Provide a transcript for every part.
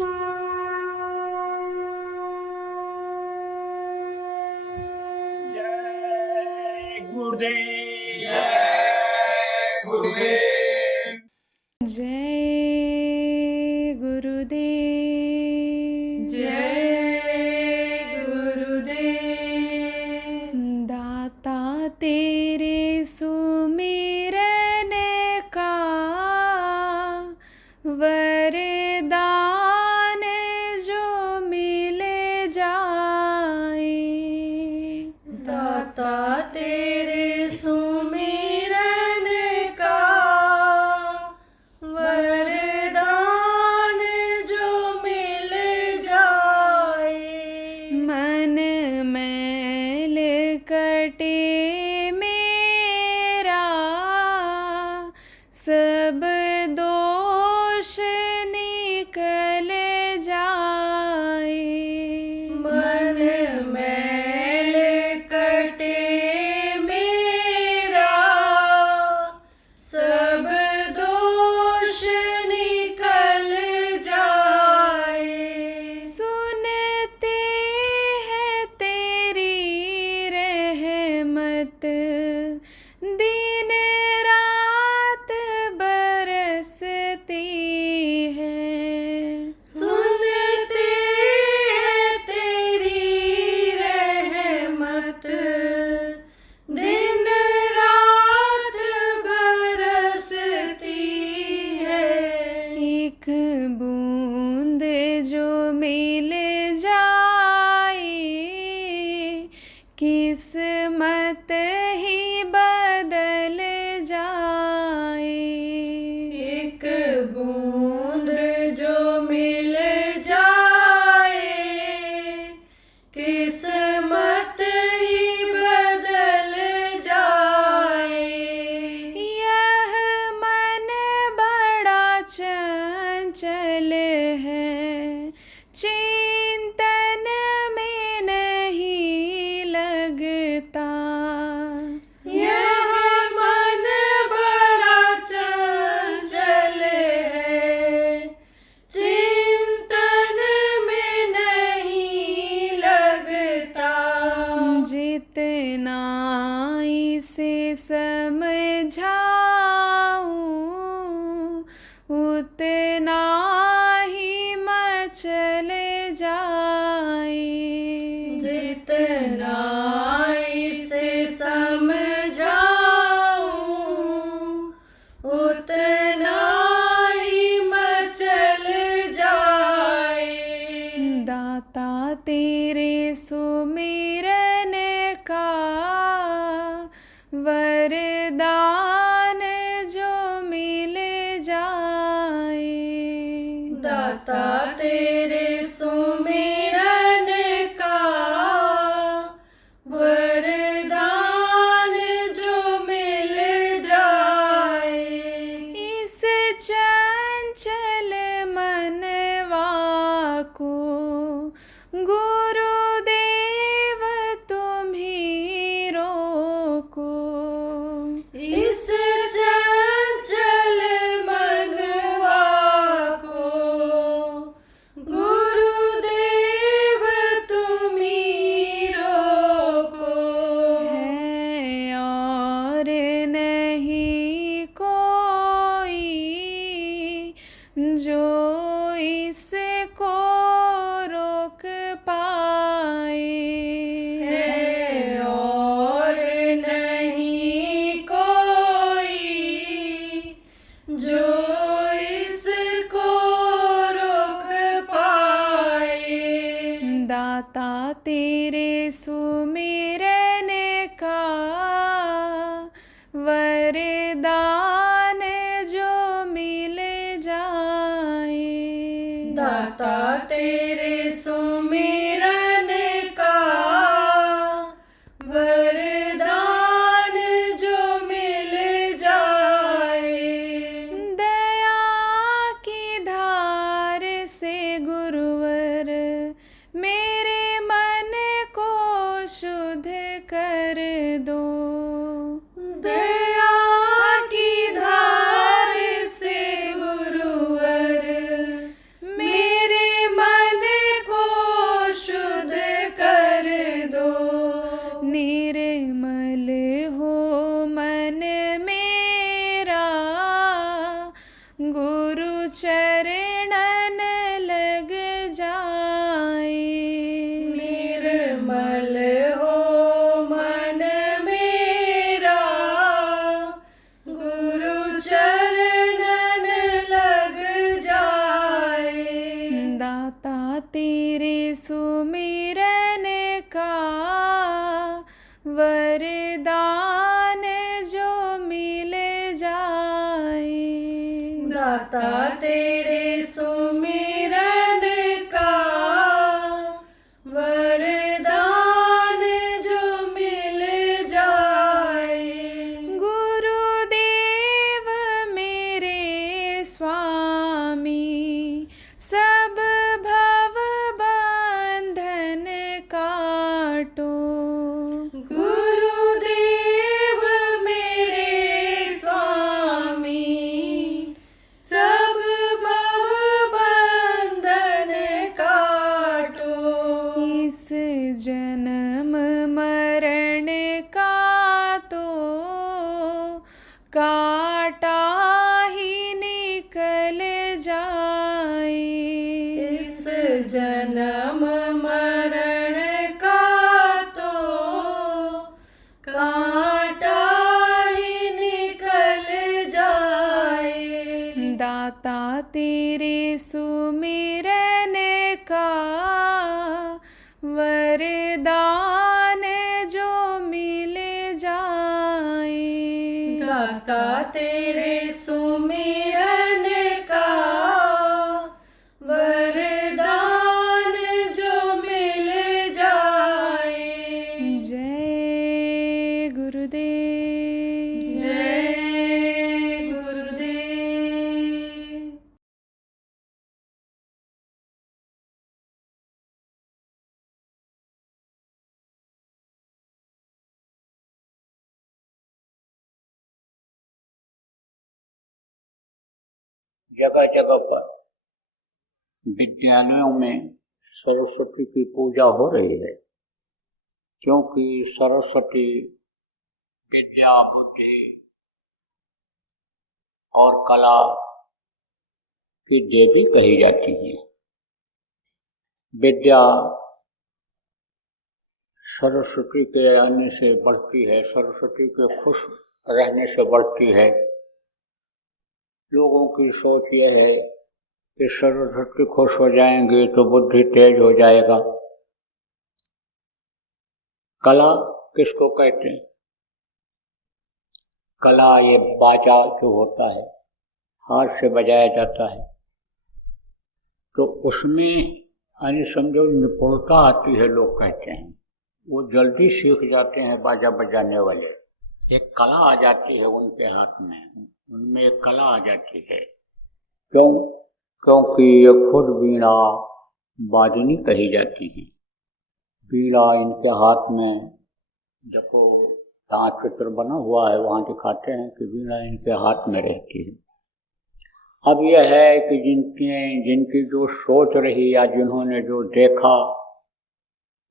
जय गुरुदेव। जय गुरुदेव। जय गुरुदेव। जय गुरुदेव। दाता तेरे सुमिरन का वरदान जो मिल जाए। दाता तेरे सुमिरन का वरदान जो मिल जाए। मन मैल कटे मेरा, सब दोष निकल जाए। मन मैल कटे मेरा, सब दोष निकल जाए। सुनते हैं तेरी रहमत, दिन रात बरसती है। सुनते हैं तेरी रहमत, दिन रात बरसती है। एक बूंद जो मिल जाए, किस्मत ही बदल जाए। एक बूंद जो मिल जाए, किस्मत ही बदल जाए। यह मन बड़ा चंचल है, चिंतन में नहीं लगता। यह मन बड़ा चंचल है, चिंतन में नहीं लगता। जितना इसे समझाऊं, उतना ही मचल जाए। जितना इसे समझाऊं, उतना ही मचल जाए। दाता तेरे सुमिरन का वरदान जो मिल जाए। दाता तेरे सुमिरन का वरदान जो मिल जाए। इस चंचल मनवा को गुरुदेव तुम ही रोको। इस चंचल मनवा को गुरुदेव तुम ही रोको। है और नहीं कोई जो इसको रोक पाए। है और नहीं कोई जो इसको रोक पाए। दाता तेरे सुमिरन का वरदान जो मिल जाए। दाता तेरे सुमिरन का वरदान जो मिल जाए। दया की धार से गुरुवर मेरे मन को शुद्ध कर दो। दया की धार से गुरुवर मेरे वर्णन लग जाए। निर्मल हो मन मेरा, गुरु चरणन लग जाए। दाता तेरे सुमिरन का वरदान जो मिल जाए। दाता तेरे सुमिरन का वरदान जो मिल जाए। गुरुदेव मेरे स्वामी, सब भव बंधन काटो। गुरुदेव मेरे स्वामी, सब भव बंधन काटो। इस जन्म मरण का तो काटा ही निकल जाए। इस जन्म मरण का तो कांटा ही निकल जाए। दाता तेरे सुमिरन का वरदान जो मिल जाए। दाता तेरे सुमिरन का वरदान जो मिल जाए। जय गुरुदेव। जय गुरुदेव। जगह जगह पर विद्यालयों में सरस्वती की पूजा हो रही है, क्योंकि सरस्वती विद्या, बुद्धि और कला की देवी कही जाती है। विद्या सरस्वती के आने से बढ़ती है, सरस्वती के खुश रहने से बढ़ती है। लोगों की सोच यह है कि सरस्वती खुश हो जाएंगे तो बुद्धि तेज हो जाएगा। कला किसको कहते हैं? कला ये बाजा जो होता है, हाथ से बजाया जाता है, तो उसमें यानी समझो निपुणता आती है। लोग कहते हैं वो जल्दी सीख जाते हैं बाजा बजाने वाले। एक कला आ जाती है उनके हाथ में, उनमें एक कला आ जाती है। क्यों? क्योंकि ये खुद वीणा वादिनी कही जाती है। वीणा इनके हाथ में, देखो जहाँ चित्र बना हुआ है वहाँ दिखाते हैं कि वीणा इनके हाथ में रहती है। अब यह है कि जिनकी जो सोच रही या जिन्होंने जो देखा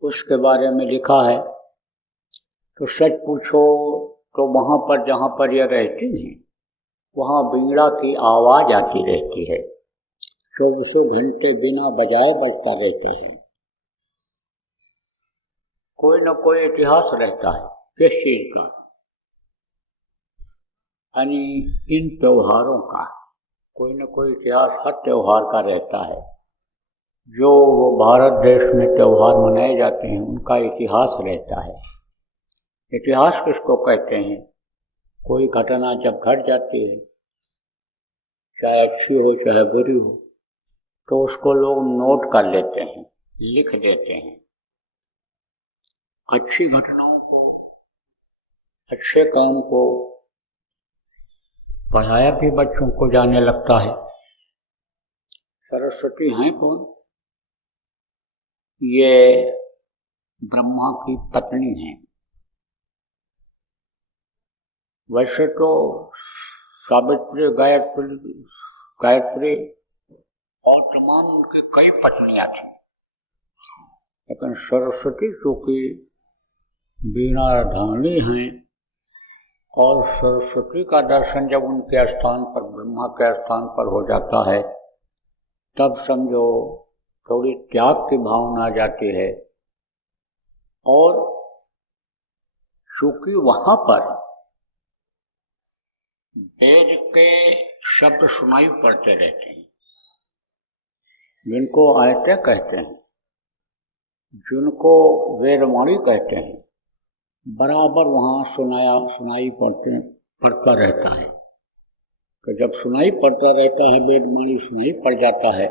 उसके बारे में लिखा है, तो सच पूछो तो वहाँ पर जहाँ पर यह रहती हैं वहाँ वीणा की आवाज़ आती रहती है। 24 घंटे बिना बजाए बजता रहता है। कोई न कोई इतिहास रहता है किस चीज़ का, यानी इन त्योहारों का कोई न कोई इतिहास हर त्योहार का रहता है। जो वो भारत देश में त्योहार मनाए जाते हैं उनका इतिहास रहता है। इतिहास किसको कहते हैं? कोई घटना जब घट जाती है, चाहे अच्छी हो चाहे बुरी हो, तो उसको लोग नोट कर लेते हैं, लिख देते हैं। अच्छी घटनाओं को, अच्छे काम को पढ़ाया भी बच्चों को जाने लगता है। सरस्वती हैं कौन? ये ब्रह्मा की पत्नी हैं। वैसे तो सावित्री, गायत्री और तमाम उनकी कई पत्नियां थी, लेकिन सरस्वती चूंकि वीणाधारणी हैं और सरस्वती का दर्शन जब उनके स्थान पर, ब्रह्मा के स्थान पर हो जाता है, तब समझो थोड़ी त्याग की भावना आ जाती है। और चूंकि वहां पर वेद के शब्द सुनाई पड़ते रहते हैं, जिनको आयतें कहते हैं, जिनको वेदवाणी कहते हैं, बराबर वहाँ सुनाई पड़ता रहता है। तो जब सुनाई पड़ता रहता है, वेदवाणी सुनाई पड़ जाता है,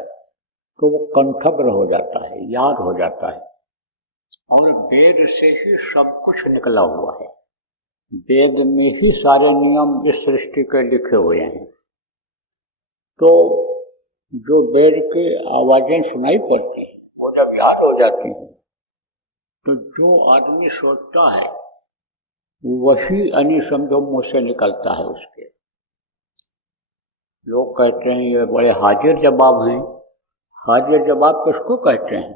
तो वो कंठग्र हो जाता है, याद हो जाता है। और वेद से ही सब कुछ निकला हुआ है, वेद में ही सारे नियम इस सृष्टि के लिखे हुए हैं। तो जो वेद की आवाजें सुनाई पड़ती हैं, वो जब याद हो जाती हैं, तो जो आदमी सोचता है वही यानी समझो मुँह से निकलता है उसके। लोग कहते हैं ये बड़े हाजिर जवाब हैं। हाजिर जवाब किसको कहते हैं?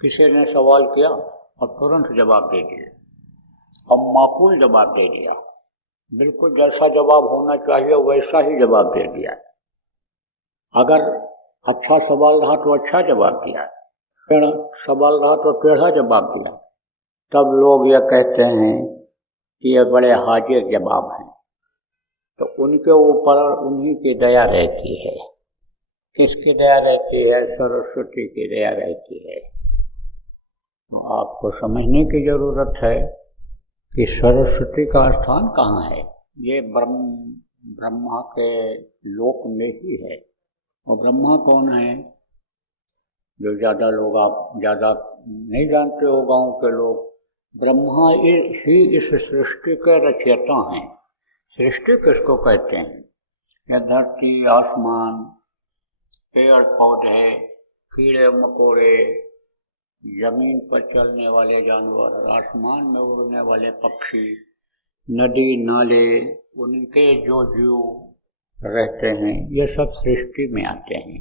किसी ने सवाल किया और तुरंत जवाब दे दिया, और माकूल जवाब दे दिया, बिल्कुल जैसा जवाब होना चाहिए वैसा ही जवाब दे दिया। अगर अच्छा सवाल रहा तो अच्छा जवाब दिया, टेढ़ा सवाल रहा तो टेढ़ा जवाब दिया। तब लोग ये कहते हैं कि ये बड़े हाजिर जवाब हैं। तो उनके ऊपर उन्हीं की दया रहती है। किसकी दया रहती है? सरस्वती की दया रहती है। तो आपको समझने की जरूरत है कि सरस्वती का स्थान कहाँ है। ये ब्रह्मा के लोक में ही है। और ब्रह्मा कौन है? जो ज़्यादा लोग आप ज़्यादा नहीं जानते हो, गांव के लोग, ब्रह्मा ही इस सृष्टि के रचयिता हैं। सृष्टि किसको कहते हैं? ये धरती, आसमान, पेड़ पौधे, कीड़े मकोड़े, जमीन पर चलने वाले जानवर, आसमान में उड़ने वाले पक्षी, नदी नाले, उनके जो जीव रहते हैं, ये सब सृष्टि में आते हैं।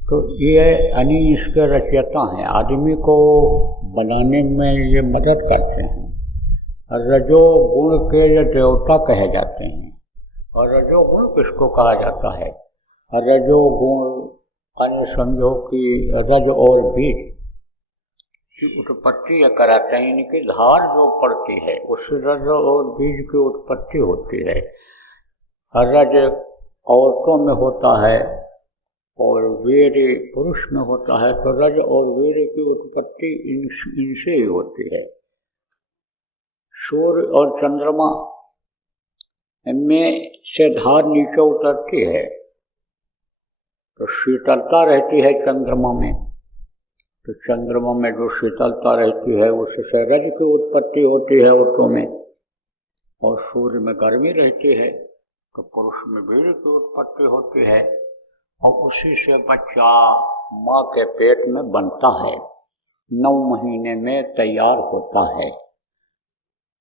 तो ये यानी इसके रचयिता हैं, आदमी को बनाने में ये मदद करते हैं। रजोगुण के ये देवता कहे जाते हैं। और रजोगुण किसको कहा जाता है? रजोगुण यानी समझो कि रज और बीज की उत्पत्ति ये कराते हैं। इनकी धार जो पड़ती है उससे रज और बीज की उत्पत्ति होती है। रज औरतों में होता है और वीर पुरुष में होता है। तो रज और वीर की उत्पत्ति इनसे ही होती है। सूर्य और चंद्रमा में से धार नीचे उतरती है तो शीतलता रहती है चंद्रमा में। तो चंद्रमा में जो शीतलता रहती है उससे रज की उत्पत्ति होती है औरतों में। और सूर्य में गर्मी रहती है तो पुरुष में वीर की उत्पत्ति होती है। और उसी से बच्चा माँ के पेट में बनता है, 9 महीने में तैयार होता है।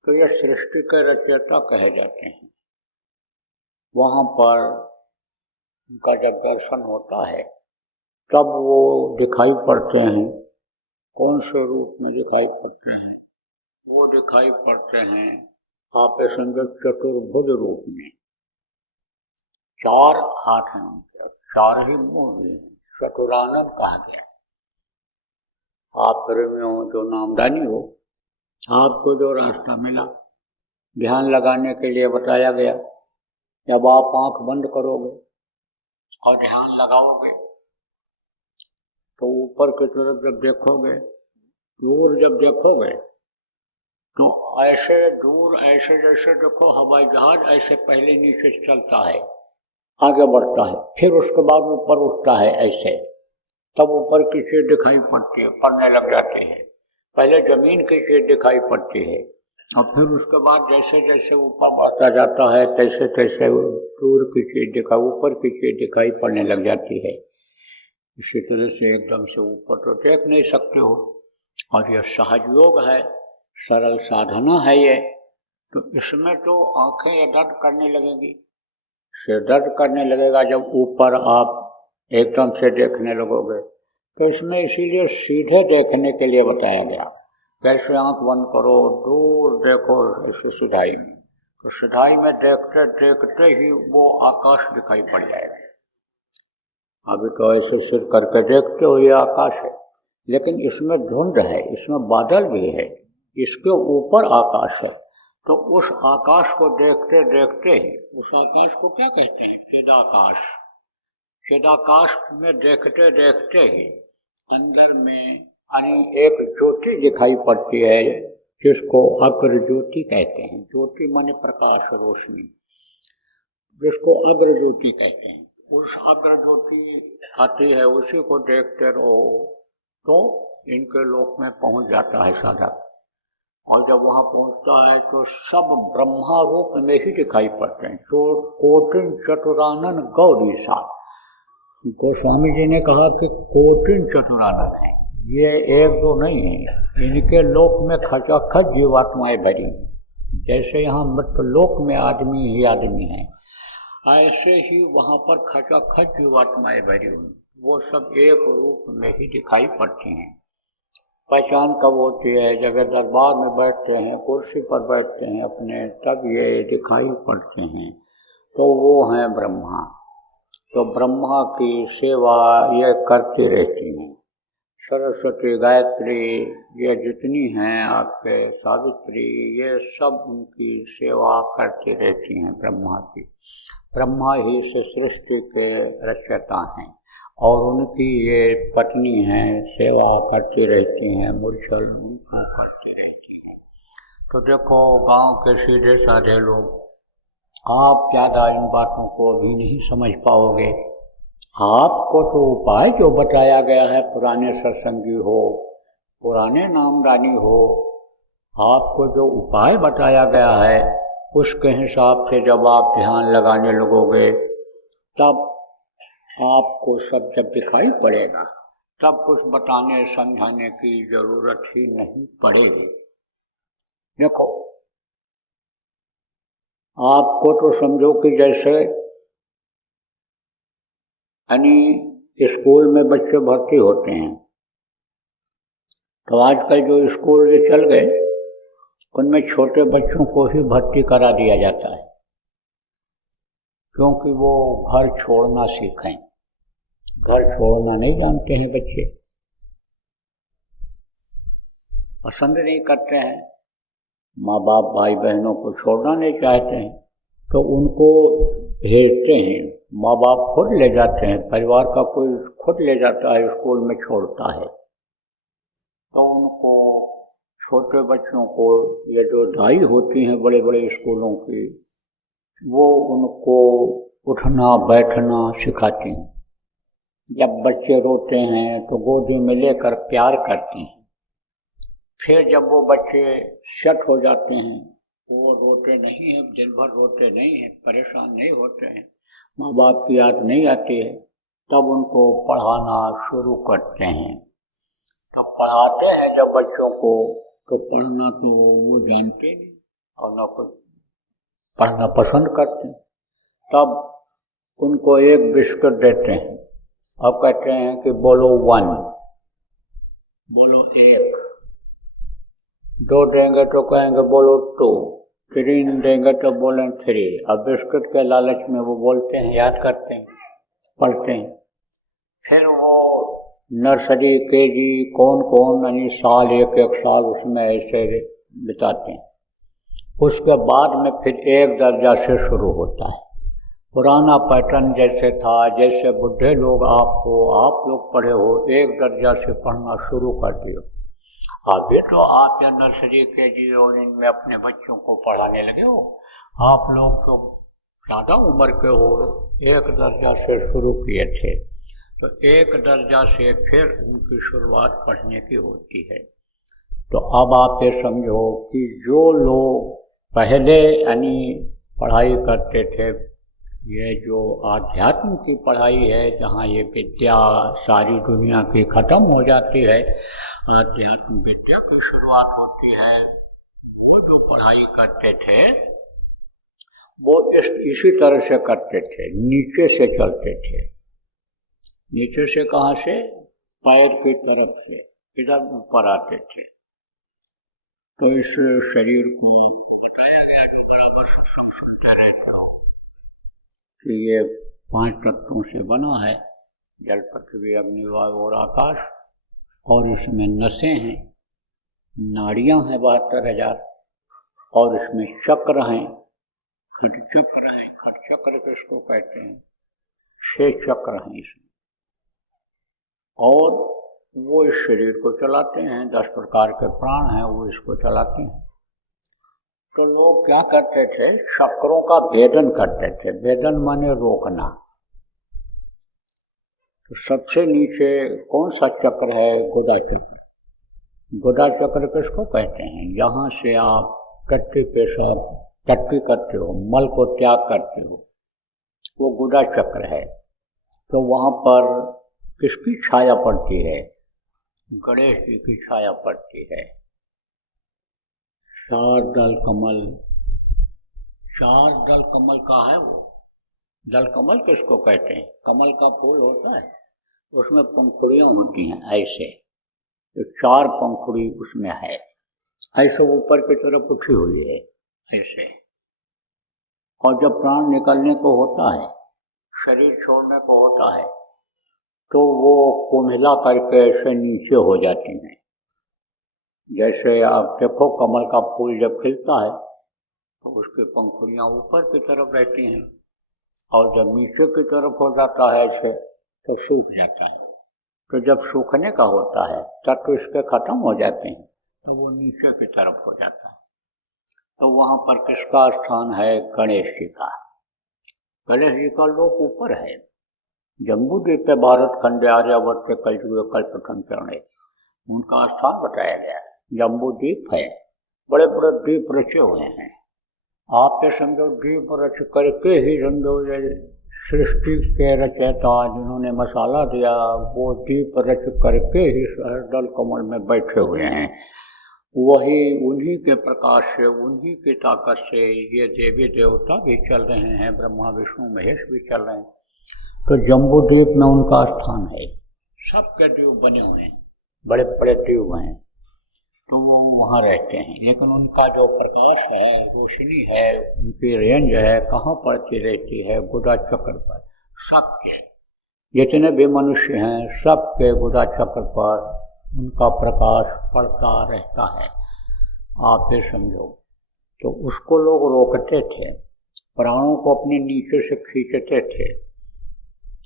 तो ये सृष्टि के रचयिता कहे जाते हैं। वहाँ पर उनका जब दर्शन होता है तब वो दिखाई पड़ते हैं। कौन से रूप में दिखाई पड़ते हैं? वो दिखाई पड़ते हैं आप समझो चतुर्भुज रूप में। 4 हाथ हैं उनके, 4 ही मुंह भी हैं। चतुरानन कहा गया। आप प्रेमियों जो नामदानी हो, आपको जो रास्ता मिला, ध्यान लगाने के लिए बताया गया। जब आप आंख बंद करोगे और ध्यान लगाओगे तो ऊपर की तरफ जब देखोगे, दूर जब देखोगे, तो ऐसे दूर ऐसे जैसे देखो हवाई जहाज ऐसे पहले नीचे चलता है, आगे बढ़ता है, फिर उसके बाद ऊपर उठता है ऐसे। तब ऊपर की चीज दिखाई पड़ती है, पड़ने लग जाती है। पहले जमीन की चीज दिखाई पड़ती है और फिर उसके बाद जैसे जैसे ऊपर बढ़ता जाता है तैसे तैसे दूर की चीज दिखाई, ऊपर की चीज दिखाई पड़ने लग जाती है। इसी तरह से एकदम से ऊपर तो देख नहीं सकते हो। और यह सहज योग है, सरल साधना है ये। तो इसमें तो आंखें ये दर्द करने लगेंगी, सिर दर्द करने लगेगा जब ऊपर आप एकदम से देखने लगोगे। तो इसमें इसीलिए सीधे देखने के लिए बताया गया। कैसे आंख बंद करो, दूर देखो ऐसे सीधाई में। तो सीधाई में देखते देखते ही वो आकाश दिखाई पड़ जाएगा। अभी तो ऐसे सिर करके देखते हो ये आकाश है, लेकिन इसमें धुंध है, इसमें बादल भी है, इसके ऊपर आकाश है। तो उस आकाश को देखते देखते ही, उस आकाश को क्या कहते हैं? चिदाकाश। चिदाकाश में देखते देखते ही अंदर में एक ज्योति दिखाई पड़ती है, जिसको अग्र ज्योति कहते हैं। ज्योति माने प्रकाश, रोशनी, जिसको अग्र ज्योति कहते हैं। उस अग्र ज्योति आती है, उसी को देखते रहो तो इनके लोक में पहुंच जाता है साधक। और जब वहां पहुंचता है तो सब ब्रह्मा रूप में ही दिखाई पड़ते हैं। जो कोटिन चतुरानन गौरी सा, गोस्वामी जी ने कहा कि कोटिन चतुरानन है, ये एक दो नहीं है। इनके लोक में खचाखच जीवात्माएं भरी हैं। जैसे यहाँ मृत लोक में आदमी ही आदमी है, ऐसे ही वहाँ पर खचाखच जीवात्माएं भरी हुई, वो सब एक रूप में ही दिखाई पड़ती हैं। पहचान कब होती है? जब दरबार में बैठते हैं, कुर्सी पर बैठते हैं अपने, तब ये दिखाई पड़ते हैं। तो वो हैं ब्रह्मा। तो ब्रह्मा की सेवा ये करती रहती हैं। सरस्वती, गायत्री, ये जितनी हैं आपके, सावित्री, ये सब उनकी सेवा करती रहती हैं ब्रह्मा की। ब्रह्मा ही से सृष्टि के रचयिता हैं और उनकी ये पत्नी हैं, सेवा करती रहती हैं, मुरछल उनको करती रहती हैं। तो देखो, गांव के सीधे साधे लोग, आप ज़्यादा इन बातों को अभी नहीं समझ पाओगे। आपको तो उपाय जो बताया गया है, पुराने सत्संगी हो, पुराने नामदानी हो, आपको जो उपाय बताया गया है, उसके हिसाब से जब आप ध्यान लगाने लगोगे, तब आपको सब जब दिखाई पड़ेगा, तब कुछ बताने समझाने की जरूरत ही नहीं पड़ेगी। देखो, आपको तो समझो कि जैसे स्कूल में बच्चे भर्ती होते हैं, तो आजकल जो स्कूल ये चल गए, उनमें छोटे बच्चों को ही भर्ती करा दिया जाता है, क्योंकि वो घर छोड़ना सीखें। घर छोड़ना नहीं जानते हैं बच्चे, पसंद नहीं करते हैं, माँ बाप भाई बहनों को छोड़ना नहीं चाहते हैं, तो उनको भेजते हैं। माँ बाप खुद ले जाते हैं, परिवार का कोई खुद ले जाता है, स्कूल में छोड़ता है। तो उनको, छोटे बच्चों को, ये जो दाई होती हैं बड़े बड़े स्कूलों की, वो उनको उठना बैठना सिखाती हैं। जब बच्चे रोते हैं तो गोदी में लेकर प्यार करती हैं। फिर जब वो बच्चे सेट हो जाते हैं, वो रोते नहीं हैं, दिन भर रोते नहीं हैं, परेशान नहीं होते हैं, माँ बाप की याद नहीं आती है, तब उनको पढ़ाना शुरू करते हैं। तो पढ़ाते हैं जब बच्चों को, तो पढ़ना तो वो जानते नहीं और न कुछ पढ़ना पसंद करते हैं। तब उनको एक बिस्कुट देते हैं और कहते हैं कि बोलो 1, बोलो 1, 2 देंगे तो कहेंगे बोलो 2, 3 देंगे तो बोलें 3। अब बिस्कुट के लालच में वो बोलते हैं, याद करते हैं, पढ़ते हैं। फिर वो नर्सरी, केजी, कौन कौन यानी साल, एक साल उसमें ऐसे बिताते हैं। उसके बाद में फिर एक दर्जा से शुरू होता है। पुराना पैटर्न जैसे था, जैसे बुढ़े लोग आप लोग पढ़े हो, एक दर्जा से पढ़ना शुरू कर दियो। अभी तो आप या नर्सरी, केजी और इनमें अपने बच्चों को पढ़ाने लगे हो। आप लोग तो ज़्यादा उम्र के हो, एक दर्जा से शुरू किए थे, तो एक दर्जा से फिर उनकी शुरुआत पढ़ने की होती है। तो अब आप ये समझो कि जो लोग पहले यानी पढ़ाई करते थे, ये जो आध्यात्म की पढ़ाई है, जहाँ ये विद्या सारी दुनिया की ख़त्म हो जाती है, आध्यात्म विद्या की शुरुआत होती है, वो जो पढ़ाई करते थे वो इसी तरह से करते थे, नीचे से चलते थे। नीचे से कहाँ से? पैर की तरफ से इधर ऊपर आते थे। तो इस शरीर को बताया गया कि बराबर सत्संग सुनते रहते हो कि ये 5 तत्वों से बना है, जल, पृथ्वी, अग्नि, वायु और आकाश। और इसमें नसें हैं, नाड़ियां हैं 72,000, और इसमें चक्र हैं, खटचक्र हैं। खटचक्र किसको कहते हैं? 6 चक्र हैं इसमें, और वो इस शरीर को चलाते हैं। 10 प्रकार के प्राण हैं, वो इसको चलाते हैं। तो लोग क्या करते थे? चक्रों का भेदन करते थे। भेदन माने रोकना। तो सबसे नीचे कौन सा चक्र है? गुदा चक्र। गुदा चक्र किसको कहते हैं? यहाँ से आप टट्टी पेशाब टट्टी करते हो, मल को त्याग करते हो, वो गुदा चक्र है। तो वहाँ पर किसकी छाया पड़ती है? गणेश जी की छाया पड़ती है। 4 दल कमल, 4 दल कमल का है वो। दल कमल किसको कहते हैं? कमल का फूल होता है, उसमें पंखुड़ियाँ होती हैं ऐसे, तो 4 पंखुड़ी उसमें है, ऐसे ऊपर की तरफ उठी हुई है ऐसे। और जब प्राण निकलने को होता है, शरीर छोड़ने को होता है, तो वो कुम्हिला करके ऐसे नीचे हो जाती हैं। जैसे आप देखो कमल का फूल जब खिलता है तो उसकी पंखुड़ियाँ ऊपर की तरफ रहती हैं, और जब नीचे की तरफ हो जाता है ऐसे तो सूख जाता है। तो जब सूखने का होता है तब तो इसके खत्म हो जाते हैं, तो वो नीचे की तरफ हो जाता है। तो वहाँ पर किसका स्थान है? गणेश जी का। गणेश जी का लोक ऊपर है। जम्बूद्वीप पे भारत खंड आर्यावर्त कलयुग कल्पतन चरणे, उनका स्थान बताया गया है। जम्बूद्वीप है, बड़े बड़े द्वीप रचे हुए हैं। आप ये समझो द्वीप रच करके ही समझो ये सृष्टि के रचयिता जिन्होंने मसाला दिया, वो द्वीप रच करके ही सहस्रदल कमल में बैठे हुए हैं। वही उन्हीं के प्रकाश से, उन्हीं की ताकत से ये देवी देवता भी चल रहे हैं, ब्रह्मा विष्णु महेश भी चल रहे हैं। तो जम्बूद्वीप में उनका स्थान है। सबके द्वीप बने हुए हैं, बड़े बड़े द्वीप हैं, तो वो वहाँ रहते हैं। लेकिन उनका जो प्रकाश है, रोशनी है, उनकी रेंज है, कहाँ पड़ती रहती है? गुदा चक्र पर। सबके जितने भी मनुष्य हैं, सबके गुदा चक्र पर उनका प्रकाश पड़ता रहता है। आप ये समझो। तो उसको लोग रोकते थे, प्राणों को अपने नीचे से खींचते थे,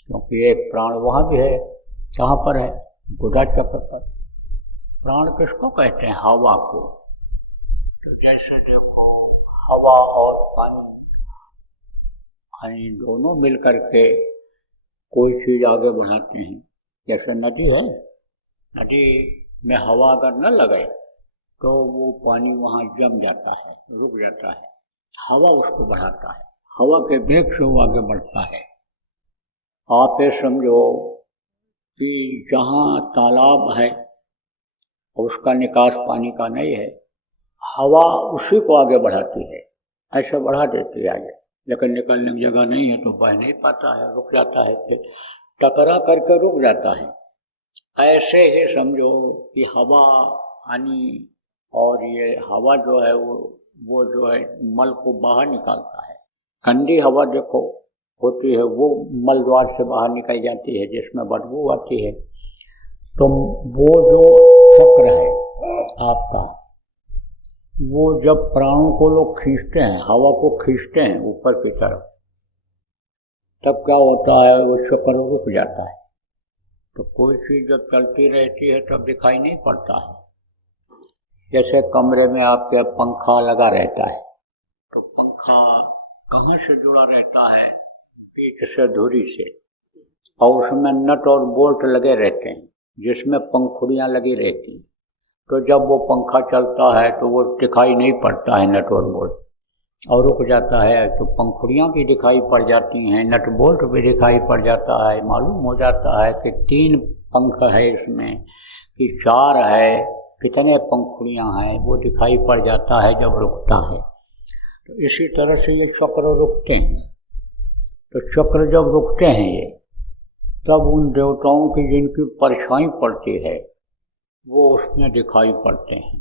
क्योंकि एक प्राण वहाँ भी है। कहाँ पर है? गुदा चक्र पर। प्राण किसको कहते हैं? हवा को। तो जैसे देखो हवा और पानी दोनों मिलकर के कोई चीज आगे बढ़ाते हैं। जैसे नदी है, नदी में हवा अगर न लगे तो वो पानी वहाँ जम जाता है, रुक जाता है। हवा उसको बढ़ाता है, हवा के वेग से वो आगे बढ़ता है। आप ये समझो कि जहाँ तालाब है उसका निकास पानी का नहीं है, हवा उसी को आगे बढ़ाती है, ऐसे बढ़ा देती है आगे, लेकिन निकलने की जगह नहीं है तो बह नहीं पाता है, रुक जाता है, फिर टकरा करके रुक जाता है। ऐसे ही समझो कि हवा पानी और ये हवा जो है वो जो है मल को बाहर निकालता है। ठंडी हवा देखो होती है, वो मल द्वार से बाहर निकल जाती है, जिसमें बदबू आती है। तो वो जो चक्र है आपका, वो जब प्राणों को लोग खींचते हैं, हवा को खींचते हैं ऊपर की तरफ, तब क्या होता है? वो चक्र रुक जाता है। तो कोई चीज जब चलती रहती है तब दिखाई नहीं पड़ता है। जैसे कमरे में आपके पंखा लगा रहता है, तो पंखा कहाँ से जुड़ा रहता है? पीठ से, धुरी से, और उसमें नट और बोल्ट लगे रहते हैं, जिसमें पंखुड़ियाँ लगी रहती हैं। तो जब वो पंखा चलता है तो वो दिखाई नहीं पड़ता है नट और बोल्ट, और रुक जाता है तो पंखुड़ियाँ भी दिखाई पड़ जाती हैं, नट बोल्ट भी दिखाई पड़ जाता है। मालूम हो जाता है कि 3 पंख है इसमें कि 4 है, कितने पंखुड़ियाँ हैं वो दिखाई पड़ जाता है जब रुकता है। तो इसी तरह से ये चक्र रुकते हैं। तो चक्र जब रुकते हैं ये, तब उन देवताओं की जिनकी परछाई पड़ती है वो उसमें दिखाई पड़ते हैं।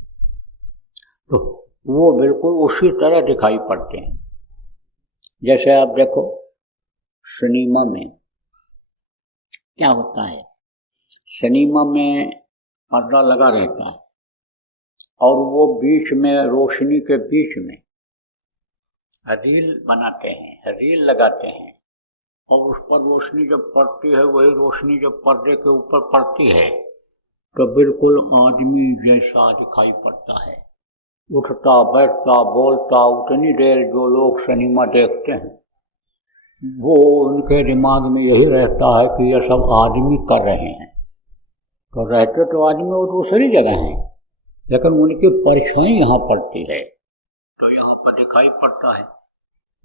तो वो बिल्कुल उसी तरह दिखाई पड़ते हैं। जैसे आप देखो सिनेमा में क्या होता है, सिनेमा में पर्दा लगा रहता है और वो बीच में, रोशनी के बीच में रील बनाते हैं, रील लगाते हैं, और उस पर रोशनी जब पड़ती है, वही रोशनी जब पर्दे के ऊपर पड़ती है तो बिल्कुल आदमी जैसा दिखाई पड़ता है, उठता बैठता बोलता। उतनी देर जो लोग सिनेमा देखते हैं वो उनके दिमाग में यही रहता है कि यह सब आदमी कर रहे हैं, तो रहते तो आदमी वो दूसरी जगह हैं, लेकिन उनकी परछाई यहाँ पड़ती है तो यहाँ पर दिखाई पड़ता है।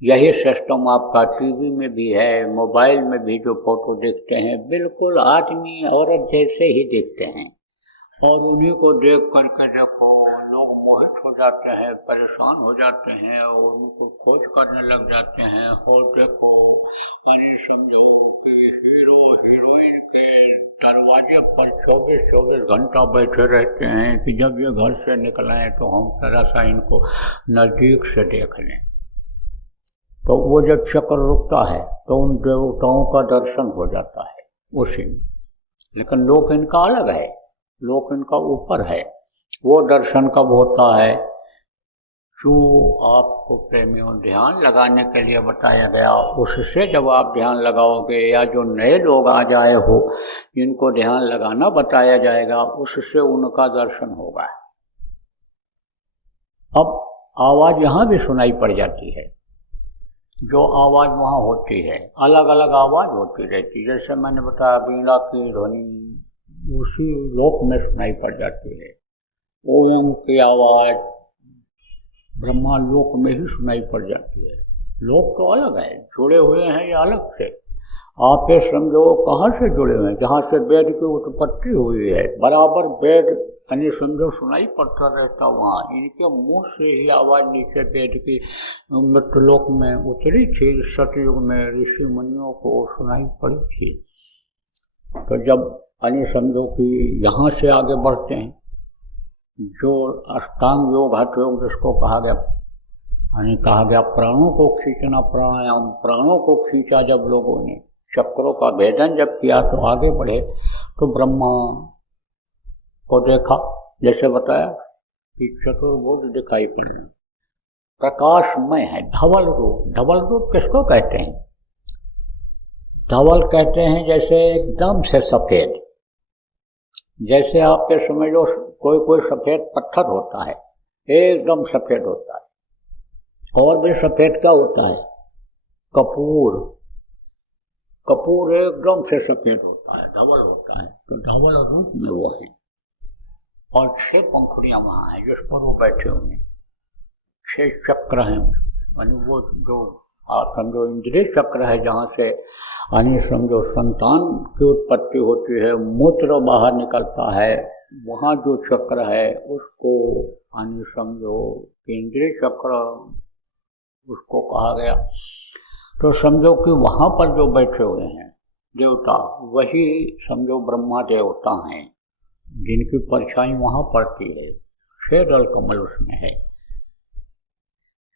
यही सिस्टम आपका टीवी में भी है, मोबाइल में भी जो फोटो देखते हैं बिल्कुल आदमी औरत जैसे ही देखते हैं, और उन्हीं को देख करके देखो लोग मोहित हो जाते हैं, परेशान हो जाते हैं और उनको खोज करने लग जाते हैं। और देखो यानी समझो कि हीरो हीरोइन के दरवाजे पर 24-24 घंटा बैठे रहते हैं कि जब ये घर से निकलें तो हम जरा सा इनको नज़दीक से देख लें। तो वो जब चक्र रुकता है तो उन देवताओं का दर्शन हो जाता है उसी में। लेकिन लोक इनका अलग है, लोक इनका ऊपर है। वो दर्शन कब होता है, जो आपको प्रेमियों ध्यान लगाने के लिए बताया गया, उससे जब आप ध्यान लगाओगे, या जो नए लोग आ जाए हो जिनको ध्यान लगाना बताया जाएगा, उससे उनका दर्शन होगा। अब आवाज़ यहाँ भी सुनाई पड़ जाती है, जो आवाज़ वहाँ होती है अलग अलग आवाज़ होती रहती है। जैसे मैंने बताया बीड़ा की ध्वनि उसी लोक में सुनाई पड़ जाती है, ओम की आवाज़ ब्रह्मा लोक में ही सुनाई पड़ जाती है। लोक तो अलग है, जुड़े हुए हैं या अलग से। आप ये समझो कहाँ से जुड़े हुए हैं, जहाँ से वेद की उत्पत्ति हुई है, बराबर वेद यानी समझो सुनाई पड़ता रहता वहाँ। इनके मुंह से ही आवाज़ नीचे वेद की मृत्युलोक में उतरी थी, सतयुग में ऋषि मुनियों को सुनाई पड़ी थी। तो जब यानी समझो कि यहाँ से आगे बढ़ते हैं, जो अष्टांग योग हठ योग जिसको कहा गया, यानी कहा गया प्राणों को खींचना, प्राणायाम, प्राणों को खींचा जब लोगों ने, चक्रों का भेदन जब किया तो आगे बढ़े, तो ब्रह्मा को देखा, जैसे बताया कि चतुर्भुज दिखाई पड़ना, प्रकाशमय है, धवल रूप। धवल रूप किसको कहते हैं, धवल कहते हैं जैसे एकदम से सफ़ेद। जैसे आपके समझ लो कोई कोई सफ़ेद पत्थर होता है, एकदम सफ़ेद होता है। और भी सफ़ेद क्या होता है, कपूर। कपूर एकदम से सफ़ेद होता है, धवल होता है, तो धवल रूप में वो है। और 6 पंखुड़ियाँ वहाँ हैं जिस पर वो बैठे हुए हैं, 6 चक्र हैं, यानी वो जो आप समझो इंद्रिय चक्र है, जहाँ से यानी समझो संतान की उत्पत्ति होती है, मूत्र बाहर निकलता है, वहाँ जो चक्र है उसको यानी समझो इंद्रिय चक्र उसको कहा गया। तो समझो कि वहाँ पर जो बैठे हुए हैं देवता, वही समझो ब्रह्मा देवता हैं, जिनकी परछाई वहाँ पड़ती है। 6 दल कमल उसमें है,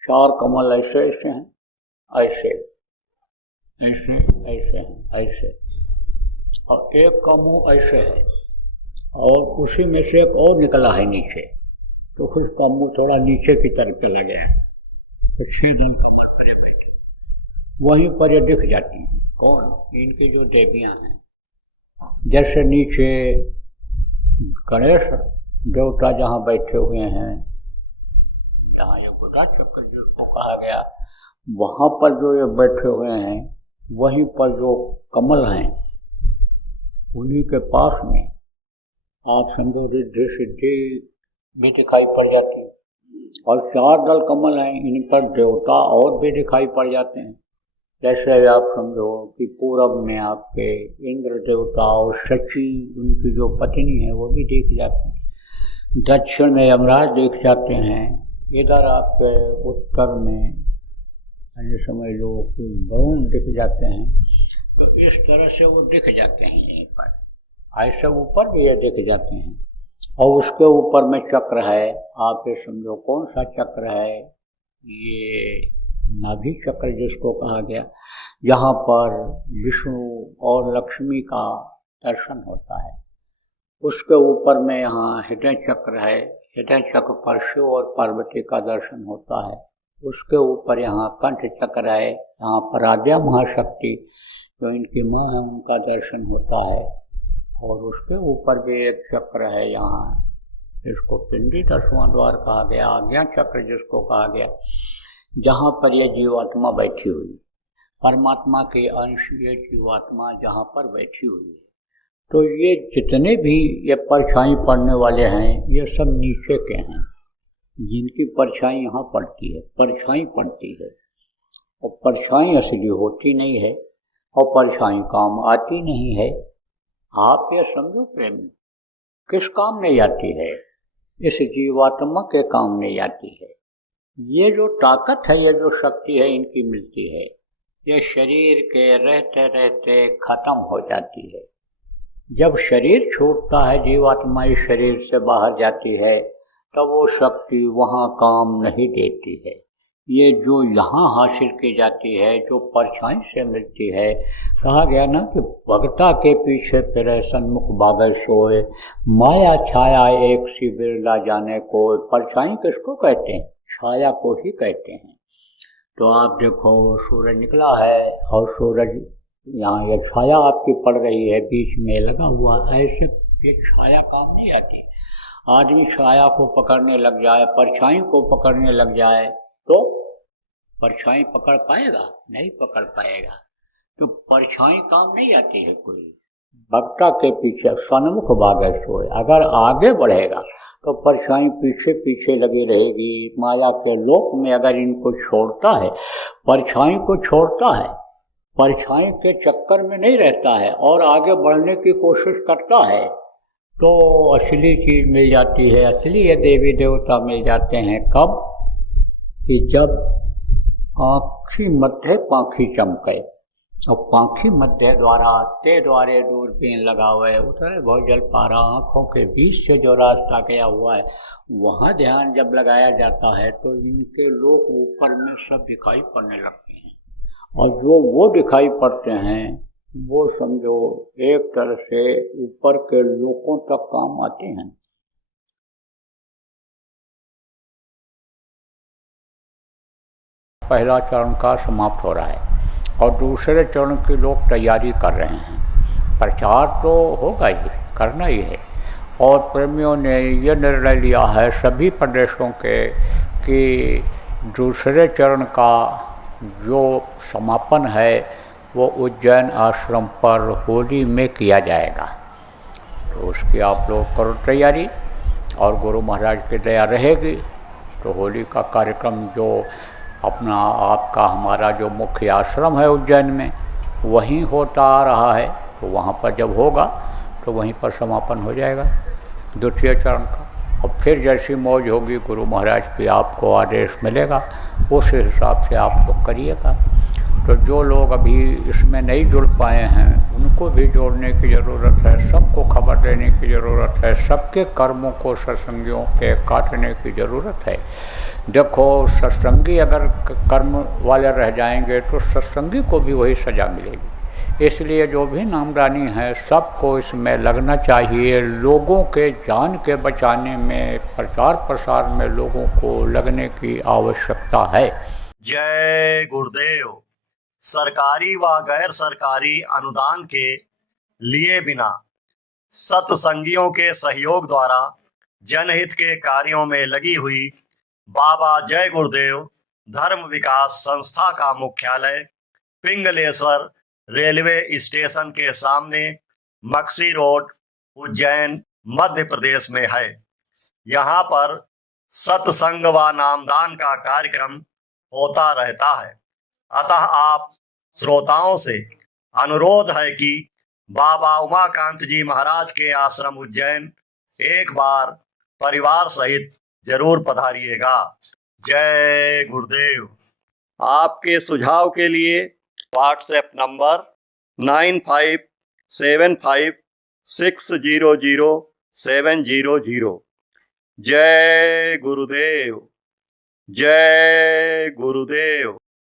4 कमल ऐसे ऐसे हैं, ऐसे ऐसे ऐसे हैं, ऐसे, और एक का मुंह ऐसे है, और उसी में से एक और निकला है नीचे, तो उसका मुंह थोड़ा नीचे की तरफ चला गया है। तो 6 दिन कमल पर बैठे, वहीं पर ये दिख जाती हैं। कौन, इनकी जो देवियाँ हैं। जैसे नीचे गणेश देवता जहाँ बैठे हुए हैं, यहाँ ये गोदा चक्र जिसको कहा गया, वहाँ पर जो ये बैठे हुए हैं, वहीं पर जो कमल हैं, उन्हीं के पास में आप समझो रिद्धि सिद्धि भी दिखाई पड़ जाती है। और 4 दल कमल हैं, इन पर देवता और भी दिखाई पड़ जाते हैं। जैसे आप समझो कि पूरब में आपके इंद्र देवता और शची उनकी जो पत्नी है वो भी दिख जाते हैं। दक्षिण में यमराज दिख जाते हैं। इधर आपके उत्तर में समझ लो कि वरुण दिख जाते हैं। तो इस तरह से वो दिख जाते हैं यहीं पर। ऐसे ऊपर भी ये दिख जाते हैं, और उसके ऊपर में चक्र है। आप ये समझो कौन सा चक्र है, ये नाभि चक्र जिसको कहा गया, जहाँ पर विष्णु और लक्ष्मी का दर्शन होता है। उसके ऊपर में यहाँ हृदय चक्र है, हृदय चक्र पर शिव और पार्वती का दर्शन होता है। उसके ऊपर यहाँ कंठ चक्र है, यहाँ पर आद्या महाशक्ति जो इनकी माँ है उनका दर्शन होता है। और उसके ऊपर भी एक चक्र है यहाँ, जिसको पिंडी 10वां द्वार कहा गया, आज्ञा चक्र जिसको कहा गया, जहाँ पर यह जीवात्मा बैठी हुई, परमात्मा के अंश ये जीवात्मा जहाँ पर बैठी हुई है। तो ये जितने भी ये परछाई पड़ने वाले हैं ये सब नीचे के हैं, जिनकी परछाई यहाँ पड़ती है, परछाई पड़ती है। और परछाई असली होती नहीं है और परछाई काम आती नहीं है। आप ये समझो प्रेम, किस काम नहीं आती है? इस जीवात्मा के काम नहीं आती है। ये जो ताकत है, ये जो शक्ति है इनकी मिलती है, ये शरीर के रहते रहते खत्म हो जाती है। जब शरीर छूटता है, जीवात्मा इस शरीर से बाहर जाती है, तब वो शक्ति वहाँ काम नहीं देती है। ये जो यहाँ हासिल की जाती है, जो परछाई से मिलती है, कहा गया ना कि भगता के पीछे फिरे सन्मुख बागर सोए, माया छाया एक सी बिरला जाने को। परछाई किसको कहते हैं? छाया को ही कहते हैं। तो आप देखो सूरज निकला है और सूरज यहाँ ये छाया आपकी पड़ रही है, बीच में लगा हुआ, ऐसे ये छाया काम नहीं आती। आदमी छाया को पकड़ने लग जाए, परछाई को पकड़ने लग जाए तो परछाई पकड़ पाएगा? नहीं पकड़ पाएगा। तो परछाई काम नहीं आती है कोई। भक्ता के पीछे सन्मुख भागे सोए, अगर आगे बढ़ेगा तो परछाई पीछे पीछे लगी रहेगी। माया के लोक में अगर इनको छोड़ता है, परछाई को छोड़ता है, परछाई के चक्कर में नहीं रहता है और आगे बढ़ने की कोशिश करता है, तो असली चीज मिल जाती है। असली ये देवी देवता मिल जाते हैं कब? कि जब आँखी मध्य पाखी चमके, और पाखी मध्य द्वारा ते द्वारे दूरबीन लगावे, उतरे बहुत जल पारा, आँखों के बीच से जो रास्ता गया हुआ है वहाँ ध्यान जब लगाया जाता है तो इनके लोग ऊपर में सब दिखाई पड़ने लगते हैं। और जो वो दिखाई पड़ते हैं वो समझो एक तरह से ऊपर के लोगों तक काम आते हैं। पहला चरण का समाप्त हो रहा है और दूसरे चरण के लोग तैयारी कर रहे हैं। प्रचार तो होगा ही, करना ही है। और प्रेमियों ने यह निर्णय लिया है सभी प्रदेशों के कि दूसरे चरण का जो समापन है वो उज्जैन आश्रम पर होली में किया जाएगा। तो उसकी आप लोग करो तैयारी, और गुरु महाराज की दया रहेगी तो होली का कार्यक्रम जो अपना आपका हमारा जो मुख्य आश्रम है उज्जैन में वहीं होता आ रहा है, तो वहाँ पर जब होगा तो वहीं पर समापन हो जाएगा द्वितीय चरण का। और फिर जैसी मौज होगी गुरु महाराज की आपको आदेश मिलेगा, उस हिसाब से आप लोग करिएगा। तो जो लोग अभी इसमें नहीं जुड़ पाए हैं उनको भी जोड़ने की ज़रूरत है, सबको खबर देने की ज़रूरत है, सबके कर्मों को सत्संगियों के काटने की ज़रूरत है। देखो सत्संगी अगर कर्म वाले रह जाएंगे तो सत्संगी को भी वही सज़ा मिलेगी। इसलिए जो भी नामदानी है सबको इसमें लगना चाहिए, लोगों के जान के बचाने में, प्रचार प्रसार में लोगों को लगने की आवश्यकता है। जय गुरुदेव। सरकारी व गैर सरकारी अनुदान के लिए बिना सत्संगियों के सहयोग द्वारा जनहित के कार्यों में लगी हुई बाबा जय गुरुदेव धर्म विकास संस्था का मुख्यालय पिंगलेश्वर रेलवे स्टेशन के सामने मक्सी रोड उज्जैन मध्य प्रदेश में है। यहाँ पर सत्संग व नामदान का कार्यक्रम होता रहता है। अतः आप श्रोताओं से अनुरोध है कि बाबा उमाकांत जी महाराज के आश्रम उज्जैन एक बार परिवार सहित जरूर पधारिएगा। जय गुरुदेव। आपके सुझाव के लिए व्हाट्सएप नंबर 9575600700। जय गुरुदेव। जय गुरुदेव।